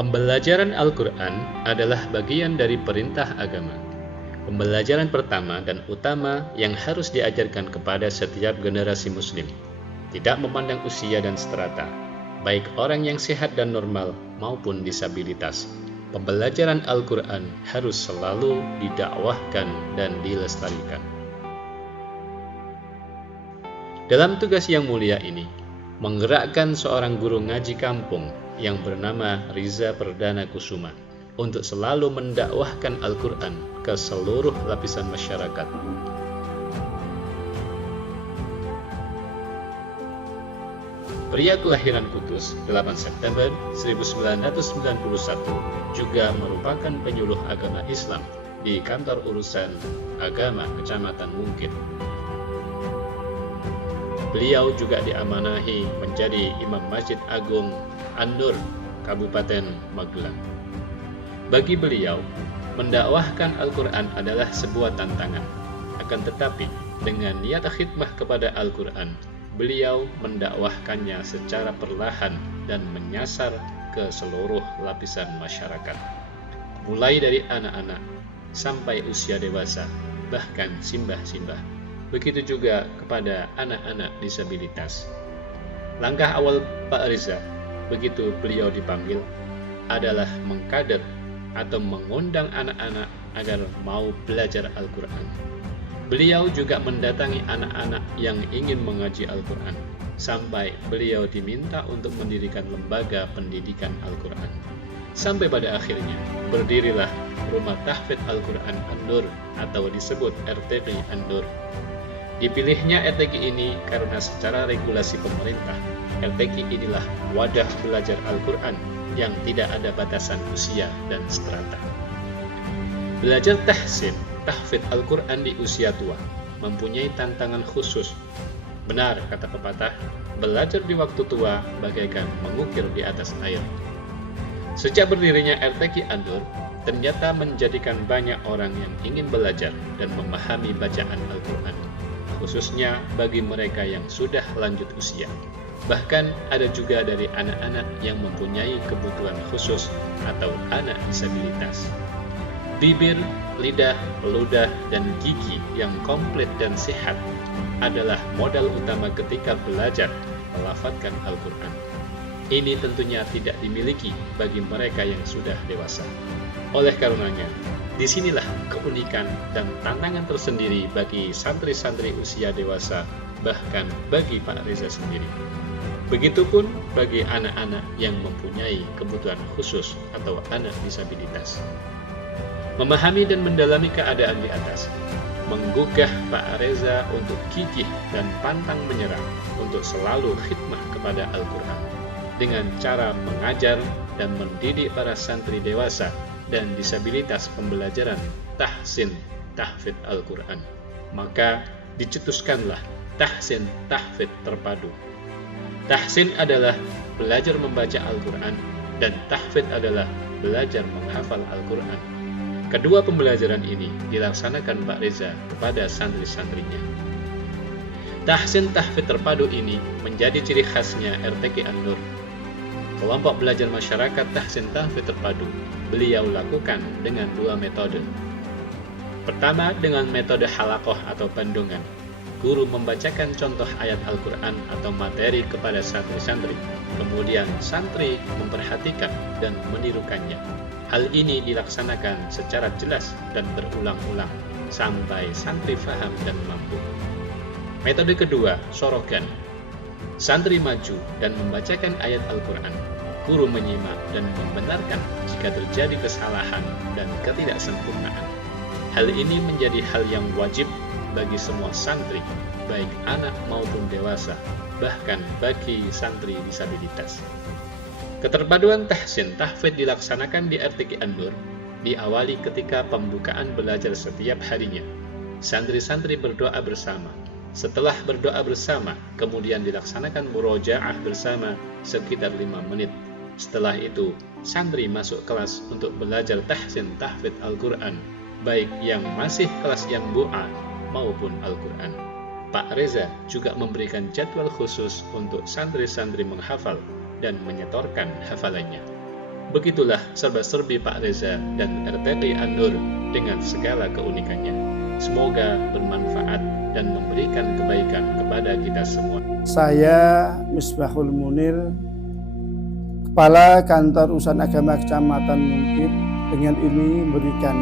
Pembelajaran Al-Quran adalah bagian dari perintah agama. Pembelajaran pertama dan utama yang harus diajarkan kepada setiap generasi muslim, tidak memandang usia dan strata, baik orang yang sehat dan normal maupun disabilitas. Pembelajaran Al-Quran harus selalu didakwahkan dan dilestarikan. Dalam tugas yang mulia ini, menggerakkan seorang guru ngaji kampung yang bernama Riza Perdana Kusuma untuk selalu mendakwahkan Al-Quran ke seluruh lapisan masyarakat. Pria kelahiran Kudus 8 September 1991 juga merupakan penyuluh agama Islam di kantor urusan agama Kecamatan Mungkit. Beliau juga diamanahi menjadi Imam Masjid Agung An-Nur, Kabupaten Magelang. Bagi beliau, mendakwahkan Al-Quran adalah sebuah tantangan. Akan tetapi, dengan niat khidmah kepada Al-Quran, beliau mendakwahkannya secara perlahan dan menyasar ke seluruh lapisan masyarakat. Mulai dari anak-anak sampai usia dewasa, bahkan simbah-simbah. Begitu juga kepada anak-anak disabilitas. Langkah awal Pak Riza, begitu beliau dipanggil, adalah mengkader atau mengundang anak-anak agar mau belajar Al-Quran. Beliau juga mendatangi anak-anak yang ingin mengaji Al-Quran, sampai beliau diminta untuk mendirikan lembaga pendidikan Al-Quran. Sampai pada akhirnya, berdirilah Rumah Tahfidz Al-Quran An-Nur atau disebut RTQ An-Nur. Dipilihnya RTQ ini karena secara regulasi pemerintah, RTQ inilah wadah belajar Al-Quran yang tidak ada batasan usia dan strata. Belajar tahfidz Al-Quran di usia tua mempunyai tantangan khusus. Benar kata pepatah, belajar di waktu tua bagaikan mengukir di atas air. Sejak berdirinya RTQ An-Nur, ternyata menjadikan banyak orang yang ingin belajar dan memahami bacaan Al-Quran, khususnya bagi mereka yang sudah lanjut usia. Bahkan ada juga dari anak-anak yang mempunyai kebutuhan khusus atau anak disabilitas. Bibir, lidah, ludah, dan gigi yang komplit dan sehat adalah modal utama ketika belajar melafadzkan Al-Quran. Ini tentunya tidak dimiliki bagi mereka yang sudah dewasa. Oleh karenanya, disinilah keunikan dan tantangan tersendiri bagi santri-santri usia dewasa, bahkan bagi Pak Riza sendiri. Begitupun bagi anak-anak yang mempunyai kebutuhan khusus atau anak disabilitas. Memahami dan mendalami keadaan di atas, menggugah Pak Riza untuk gigih dan pantang menyerah untuk selalu khidmah kepada Al-Quran dengan cara mengajar dan mendidik para santri dewasa dan disabilitas pembelajaran tahfidz Al-Quran. Maka dicetuskanlah tahfidz terpadu. Tahsin adalah belajar membaca Al-Quran dan tahfidz adalah belajar menghafal Al-Quran. Kedua pembelajaran ini dilaksanakan Pak Riza kepada santri-santrinya. Tahfidz terpadu ini menjadi ciri khasnya RTQ An-Nur. Kelompok belajar masyarakat tahfidz terpadu beliau lakukan dengan dua metode. Pertama, dengan metode halaqah atau bandungan. Guru membacakan contoh ayat Al-Quran atau materi kepada santri-santri. Kemudian santri memperhatikan dan menirukannya. Hal ini dilaksanakan secara jelas dan berulang-ulang sampai santri faham dan mampu. Metode kedua, sorogan. Santri maju dan membacakan ayat Al-Quran. Guru menyimak dan membenarkan jika terjadi kesalahan dan ketidaksempurnaan. Hal ini menjadi hal yang wajib bagi semua santri, baik anak maupun dewasa, bahkan bagi santri disabilitas. Keterpaduan tahfidz dilaksanakan di RTQ An-Nur diawali ketika pembukaan belajar setiap harinya. Santri-santri berdoa bersama. Setelah berdoa bersama, kemudian dilaksanakan murojaah bersama sekitar 5 menit. Setelah itu, santri masuk kelas untuk belajar tahfidz Al-Quran, baik yang masih kelas yang bu'a maupun Al-Quran. Pak Riza juga memberikan jadwal khusus untuk santri-santri menghafal dan menyetorkan hafalannya. Begitulah serba-serbi Pak Reza dan RTP An-Nur dengan segala keunikannya. Semoga bermanfaat dan memberikan kebaikan kepada kita semua. Saya Misbahul Munir, Kepala Kantor Urusan Agama Kecamatan Mungkit, dengan ini memberikan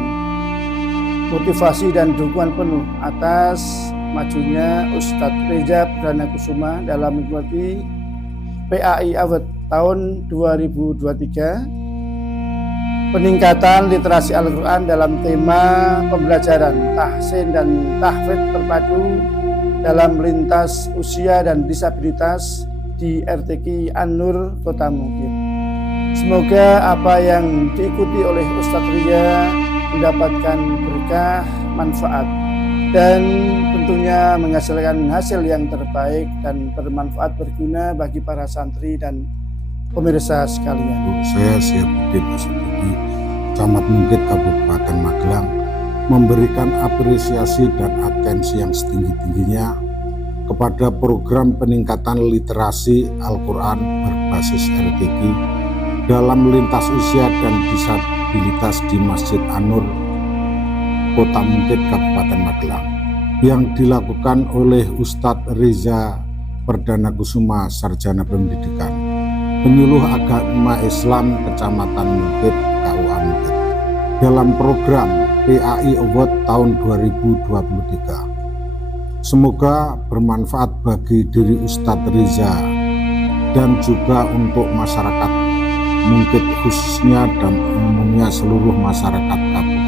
motivasi dan dukungan penuh atas majunya Ustadz Reza Perdana Kusuma dalam mengikuti PAI Award tahun 2023, peningkatan literasi Al-Quran dalam tema pembelajaran tahsin dan tahfidz terpadu dalam lintas usia dan disabilitas di RTQ An-Nur Kota Mungkit. Semoga apa yang diikuti oleh Ustadz Reza mendapatkan berkah, manfaat, dan tentunya menghasilkan hasil yang terbaik dan bermanfaat berguna bagi para santri dan pemirsa sekalian. Saya Syafuddin Asyidiki, Camat Mungkit Kabupaten Magelang, memberikan apresiasi dan atensi yang setinggi-tingginya kepada program peningkatan literasi Al-Quran berbasis RTQ dalam lintas usia dan disabilitas di Masjid An-Nur, Kota Mungkit, Kabupaten Magelang, yang dilakukan oleh Ustadz Reza Perdana Kusuma, Sarjana Pendidikan, Penyuluh Agama Islam Kecamatan Mungkit, KUA Mungkit, dalam program PAI Award tahun 2023. Semoga bermanfaat bagi diri Ustadz Reza dan juga untuk masyarakat Mungkit khususnya dan umumnya seluruh masyarakat Kabupaten